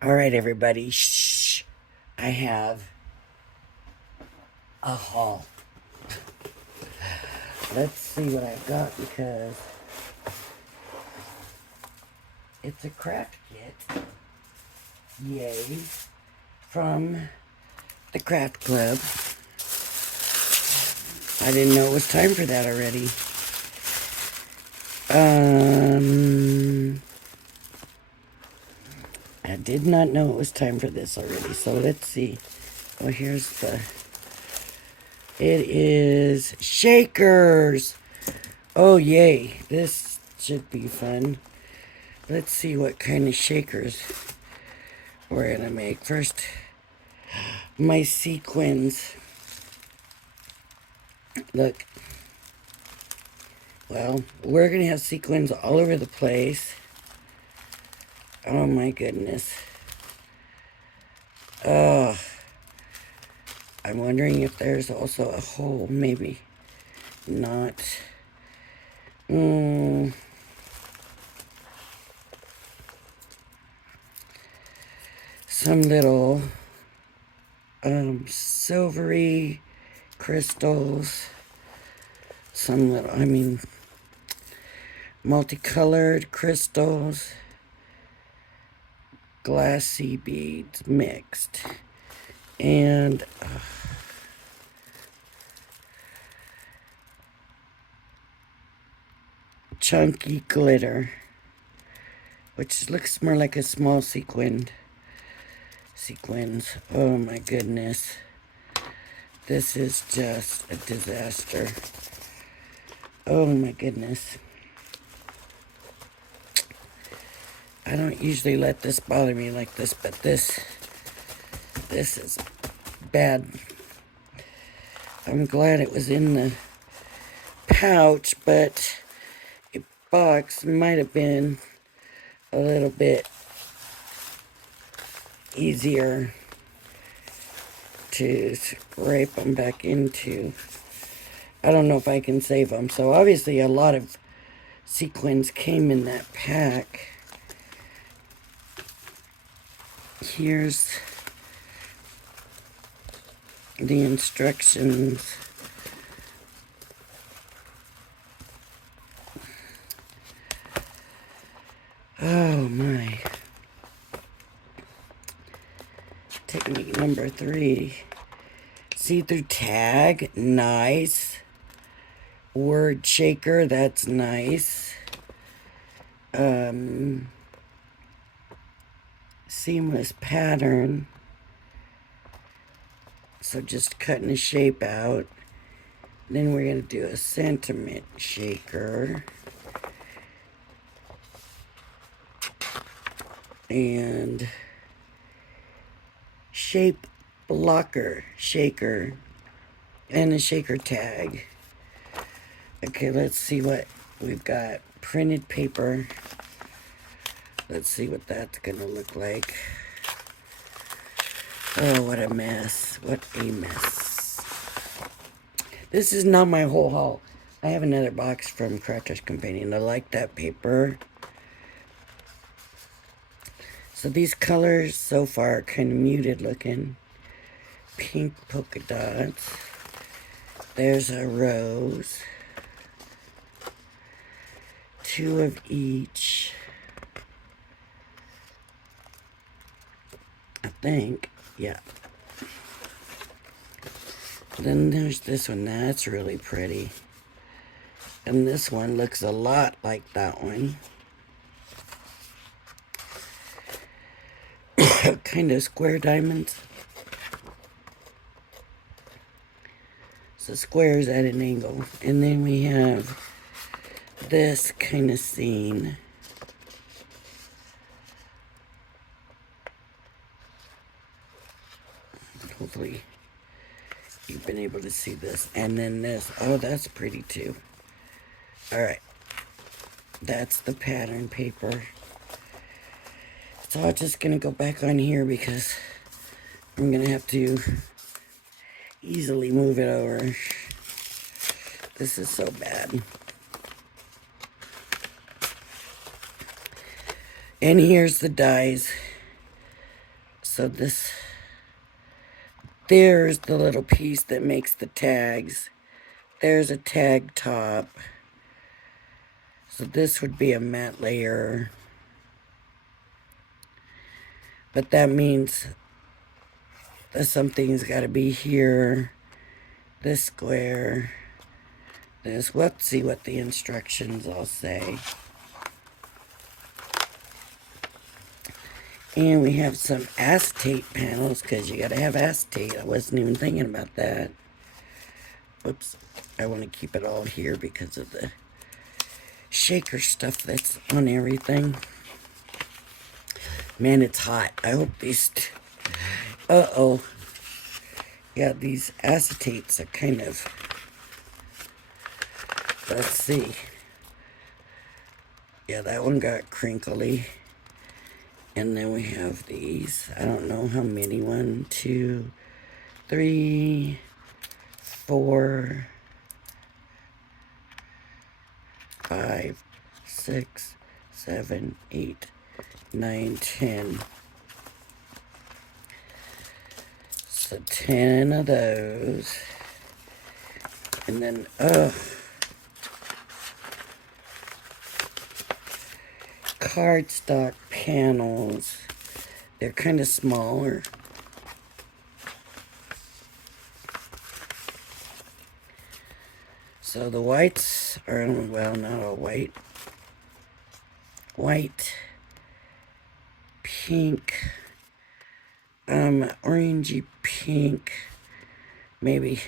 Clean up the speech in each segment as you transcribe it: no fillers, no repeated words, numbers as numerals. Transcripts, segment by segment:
All right, everybody. Shh. I have a haul. Let's see what I've got because it's a craft kit. Yay. From the Craft Club. I didn't know it was time for that already. I did not know it was time for this already. So let's see. Oh, here's the... It is shakers. Oh, yay. This should be fun. Let's see what kind of shakers we're going to make. First, my sequins. Look. Well, we're going to have sequins all over the place. Oh, my goodness. I'm wondering if there's also a hole. Maybe not. Some little silvery crystals. Some little, multicolored crystals. Glassy beads mixed. And chunky glitter, which looks more like a small sequins. Oh my goodness. This is just a disaster. Oh my goodness. I don't usually let this bother me like this, but this is bad. I'm glad it was in the pouch, but a box might have been a little bit easier to scrape them back into. I don't know if I can save them. So obviously a lot of sequins came in that pack. Here's the instructions. Oh my. Technique number 3. See-through tag, nice. Word shaker, that's nice. Seamless pattern. So just cutting the shape out. Then we're going to do a sentiment shaker. And shape blocker shaker. And a shaker tag. Okay, let's see what we've got. Printed paper. Let's see what that's going to look like. Oh, what a mess. What a mess. This is not my whole haul. I have another box from Crafters Companion. I like that paper. So these colors so far are kind of muted looking. Pink polka dots. There's a rose. 2 of each. I think. Yeah. Then there's this one. That's really pretty. And this one looks a lot like that one. Kind of square diamonds. So squares at an angle. And then we have this kind of scene. Hopefully you've been able to see this. And then this. Oh, that's pretty too. Alright. That's the pattern paper. So I'm just going to go back on here because I'm going to have to easily move it over. This is so bad. And here's the dies. So there's the little piece that makes the tags. There's a tag top. So this would be a matte layer. But that means that something's got to be here. This square. This. Let's see what the instructions all say. And we have some acetate panels, because you got to have acetate. I wasn't even thinking about that. Whoops. I want to keep it all here because of the shaker stuff that's on everything. Man, it's hot. I hope these... Uh-oh. Yeah, these acetates are kind of... Let's see. Yeah, that one got crinkly. And then we have these. I don't know how many. 1, 2, 3, 4, 5, 6, 7, 8, 9, 10. So 10 of those. And then, cardstock panels. They're kind of smaller. So the whites are, well, not all white. White, pink, orangey pink. Maybe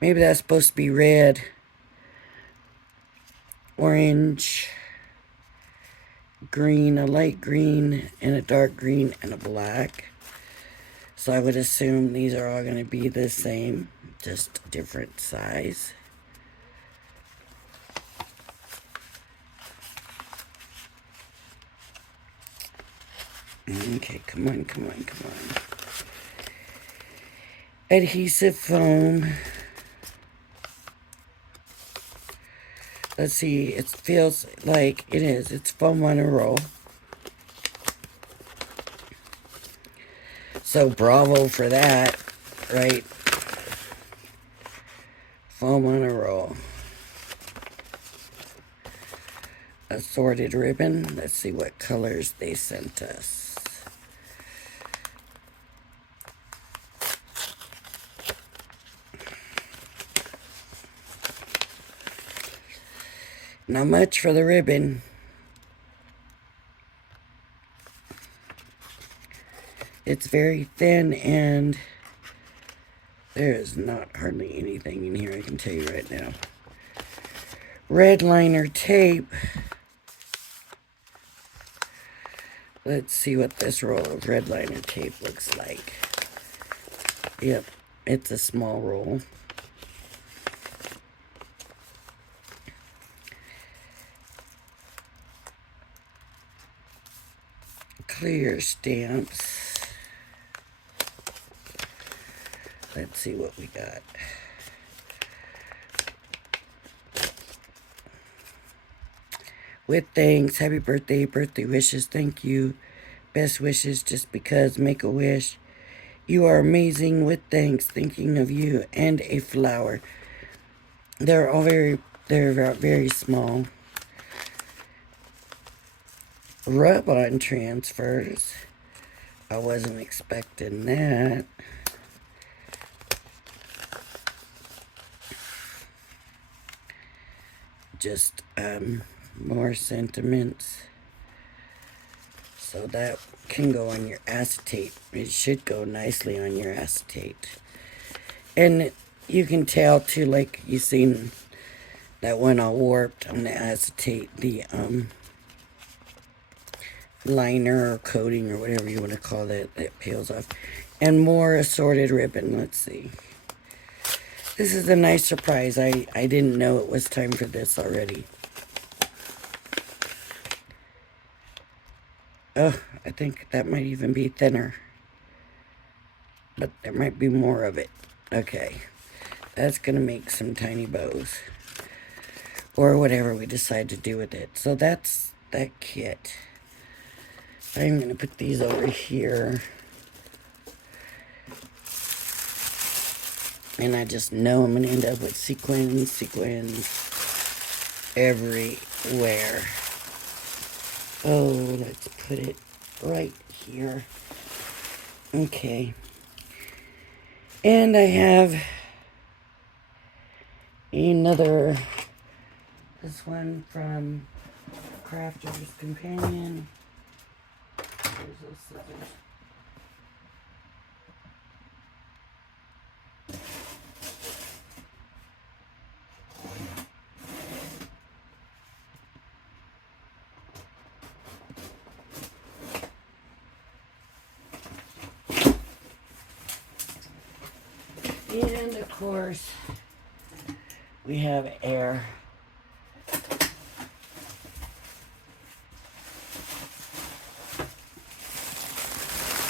that's supposed to be red. Orange, green, a light green, and a dark green, and a black. So I would assume these are all going to be the same, just different size. Okay, come on. Adhesive foam. Let's see, it feels like it is. It's foam on a roll. So bravo for that, right? Foam on a roll. Assorted ribbon. Let's see what colors they sent us. Not much for the ribbon. It's very thin, and there is not hardly anything in here, I can tell you right now. Red liner tape. Let's see what this roll of red liner tape looks like. Yep, it's a small roll. Clear stamps. Let's see what we got. With thanks, happy birthday, birthday wishes, thank you, best wishes, just because, make a wish. You are amazing, with thanks, thinking of you, and a flower. They're very small. Rub-on transfers. I wasn't expecting that. Just more sentiments. So that can go on your acetate. It should go nicely on your acetate. And you can tell too, like you seen that one all warped on the acetate, the liner or coating or whatever you want to call that peels off. And more assorted ribbon. Let's see. This is a nice surprise. I didn't know it was time for this already. Oh, I think that might even be thinner. But there might be more of it. Okay. That's going to make some tiny bows. Or whatever we decide to do with it. So that's that kit. I'm going to put these over here. And I just know I'm going to end up with sequins everywhere. Oh, let's put it right here. Okay. And I have another, this one from Crafter's Companion. There's those scissors. And of course, we have air.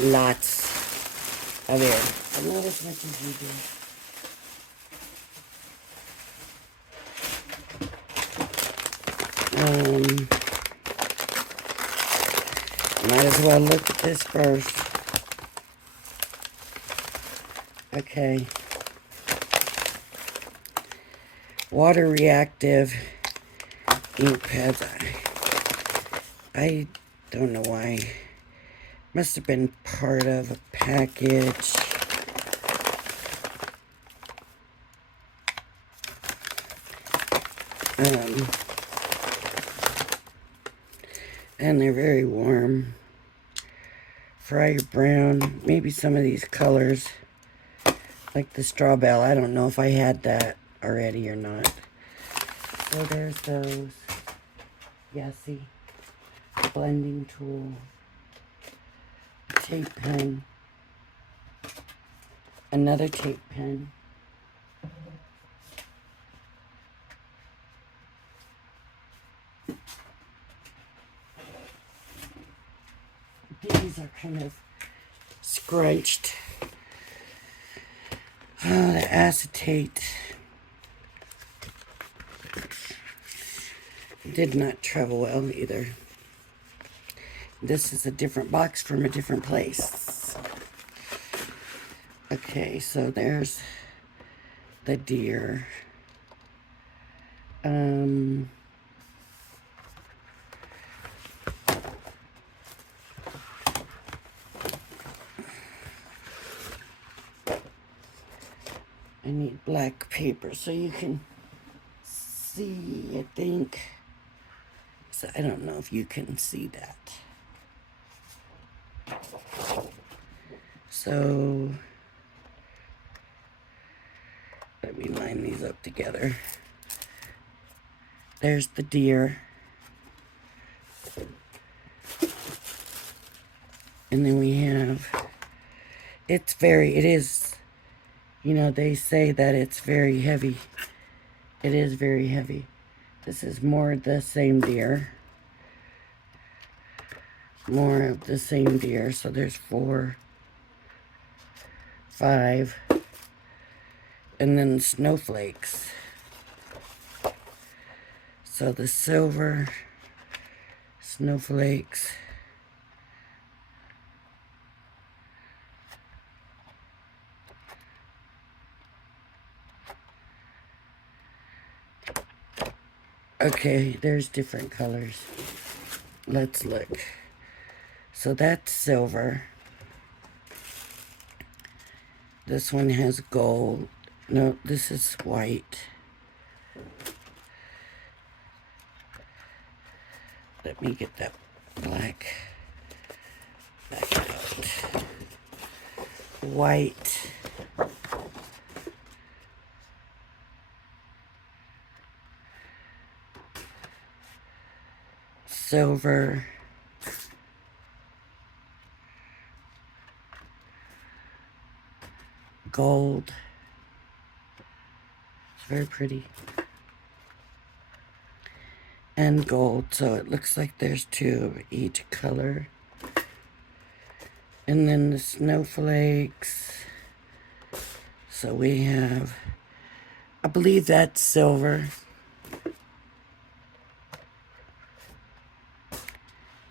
Lots of air, but not as much as you do. Might as well look at this first. Okay. Water reactive ink pads. I don't know why. Must have been part of a package. And they're very warm. Fry your brown. Maybe some of these colors, like the straw bale. I don't know if I had that already or not. So there's those. Yeah, see? Blending tool. Tape pen. Another tape pen. These are kind of scrunched. Oh, the acetate did not travel well either. This is a different box from a different place. Okay, so there's the deer. I need black paper so you can see, I think. So I don't know if you can see that. So let me line these up together. There's the deer. And then we have, it is, you know, they say that it's very heavy. It is very heavy. This is more the same deer. More of the same deer. So there's 4, 5. And then snowflakes. So the silver snowflakes. Okay, there's different colors. Let's look. So that's silver. This one has gold. No, this is white. Let me get that black back out. White. Silver. Gold. It's very pretty. And gold, so it looks like there's 2 of each color. And then the snowflakes. So we have, I believe that's silver.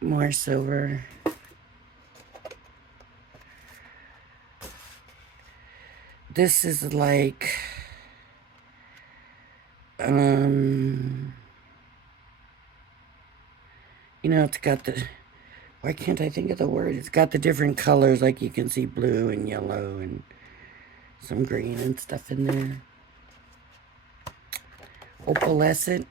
More silver. This is like, you know, it's got the, why can't I think of the word? It's got the different colors, like you can see blue and yellow and some green and stuff in there. Opalescent.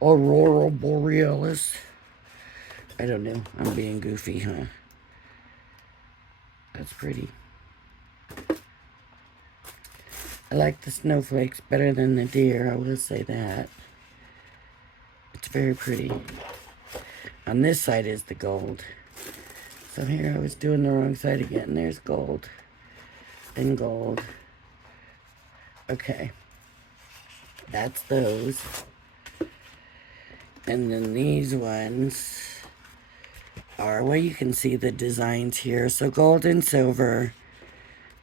Aurora Borealis. I don't know. I'm being goofy, huh? That's pretty. I like the snowflakes better than the deer, I will say that. It's very pretty. On this side is the gold. So here I was doing the wrong side again. There's gold. And gold. Okay. That's those. And then these ones are, well, you can see the designs here. So gold and silver.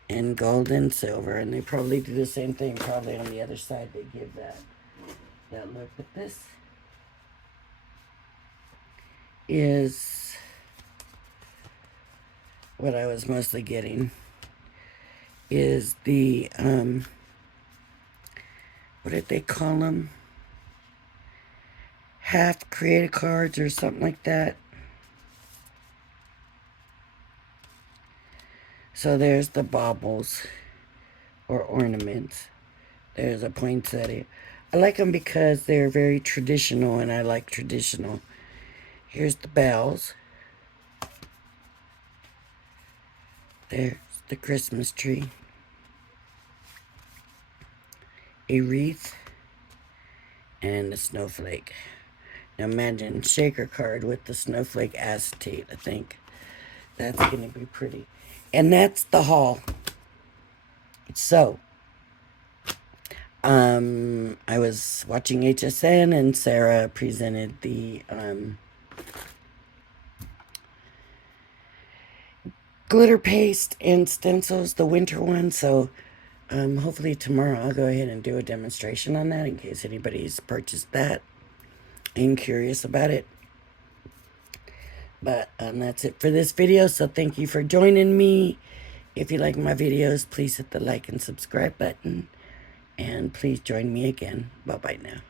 And gold and silver. And they probably do the same thing. Probably on the other side they give that look. But this is what I was mostly getting, is the, what did they call them? Half creative cards or something like that. So there's the baubles or ornaments. There's a poinsettia. I like them because they're very traditional, and I like traditional. Here's the bells. There's the Christmas tree. A wreath. And a snowflake. Now imagine shaker card with the snowflake acetate, I think. That's going to be pretty. And that's the haul. So, I was watching HSN and Sarah presented the glitter paste and stencils, the winter one. So hopefully tomorrow I'll go ahead and do a demonstration on that in case anybody's purchased that and curious about it. But that's it for this video. So thank you for joining me. If you like my videos, please hit the like and subscribe button. And please join me again. Bye-bye now.